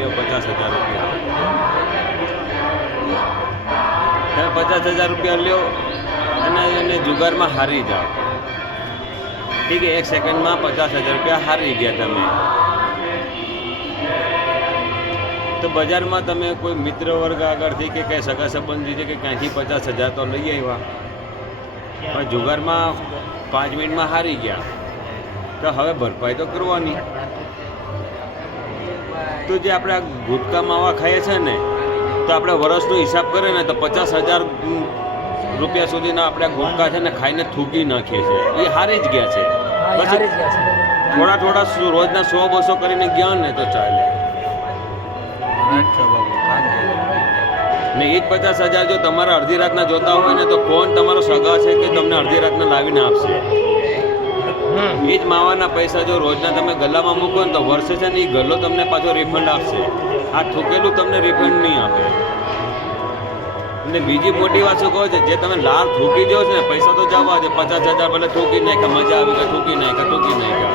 લ્યો 50,000 રૂપિયા. તમે 50,000 રૂપિયા લ્યો અને એને જુગારમાં હારી જાઓ. ઠીક છે, 1 સેકન્ડમાં 50,000 રૂપિયા હારી ગયા તમે. તો બજારમાં તમે કોઈ મિત્ર વર્ગ આગળથી કે કંઈ સગા સંબંધી છે કે ક્યાંથી 50,000 તો લઈ આવ્યા, પણ જુગારમાં 5 મિનિટમાં હારી ગયા, તો હવે ભરપાઈ તો કરવાની. તો જે આપણે આ ગુટકા માવા ખાઈએ છે ને, તો આપણે વર્ષનો હિસાબ કરીએ ને તો 50,000 રૂપિયા સુધીના આપણે ગુટકા છે ને ખાઈને થૂકી નાખીએ છીએ. એ હારી જ ગયા છે. પછી થોડા રોજના 100-200 કરીને ગયા ને તો ચાલે. ને એ જ 50,000 જો તમારા અડધી રાતના જોતા હોય ને તો કોણ તમારો સગા છે કે તમને અડધી રાતના લાવીને આપશે? એ જ માવાના પૈસા જો રોજના તમે ગલ્લામાં મૂકો ને તો વર્ષે છે ને એ ગલ્લો તમને પાછો રિફંડ આપશે. આ ઠૂકેલું તમને રિફંડ નહીં આપે. અને બીજી મોટી વાત શું કહો છે, જે તમે લાર થૂકી દો છો ને, પૈસા તો જવા દે, 50,000 ભલે થૂકી નાખ્યા, મજા આવી ગઈ, થૂકી નાખ્યા,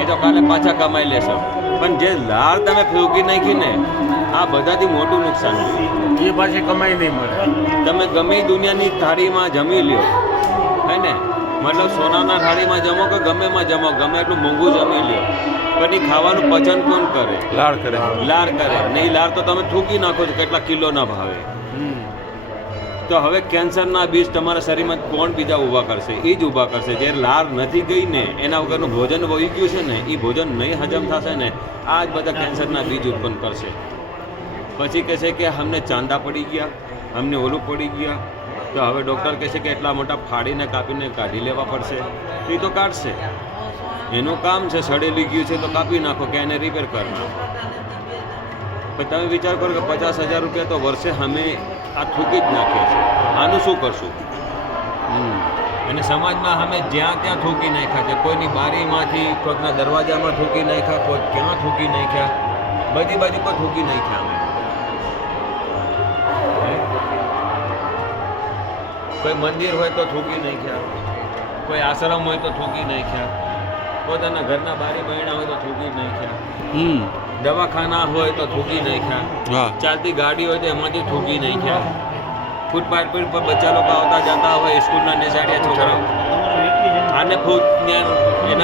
એ તો કાલે પાછા કમાઈ લેશો. પણ જે લાર તમે થૂકી નાખી ને, આ બધાથી મોટું નુકસાન છે. એ પાછી કમાઈ નહીં મળે. તમે ગમે દુનિયાની થાળીમાં જમી લ્યો, હે ને, મતલબ સોનાના થાળીમાં જમો કે ગમેમાં જમો, ગમે એટલું મોંઘું જમી લ્યો, પણ એ ખાવાનું પચન કોણ કરે? લાડ કરે. ને એ લાર તો તમે થૂકી નાખો છો કેટલા કિલોના ભાવે. તો હવે કેન્સરના બીજ તમારા શરીરમાં કોણ બીજા ઊભા કરશે? એ જ ઊભા કરશે. જે લાર નથી ગઈ ને, એના વગરનું ભોજન વહી ગયું છે ને, એ ભોજન નહીં હજમ થશે ને, આ જ બધા કેન્સરના બીજ ઉત્પન્ન કરશે. પછી કહેશે કે અમને ચાંદા પડી ગયા, અમને ઓલું પડી ગયા, તો હવે ડૉક્ટર કહેશે કે એટલા મોટા ફાડીને કાપીને કાઢી લેવા પડશે. એ તો કાઢશે, એનું કામ છે. સડેલી ગયું છે તો કાપી નાખો કે એને રિપેર કરી નાખો. પણ તમે વિચાર કરો કે 50,000 રૂપિયા તો વર્ષે અમે આ થૂકી જ નાખીએ છીએ. આનું શું કરશું? અને સમાજમાં અમે જ્યાં ત્યાં થૂકી નાખ્યા છે. કોઈની બારીમાંથી, કોઈકના દરવાજામાં થૂકી નાખ્યા, કોઈ ક્યાં થૂકી નાખ્યા, બધી બાજુ પર થૂકી નાખ્યા અમે. કોઈ મંદિર હોય તો થૂકી નાખ્યા, કોઈ આશ્રમ હોય તો થૂકી નાખ્યા, પોતાના ઘરના બારી બહેણા હોય તો થૂકી નાખ્યા, દવાખાના હોય તો થૂકી નાખ્યા, ચાલતી ગાડી હોય તો એમાંથી થૂકી નાખ્યા, ફૂટપાથ પર બચ્ચા લોકો આવતા જતા હોય, સ્કૂલના નિશાળિયા છોકરાઓ આને એના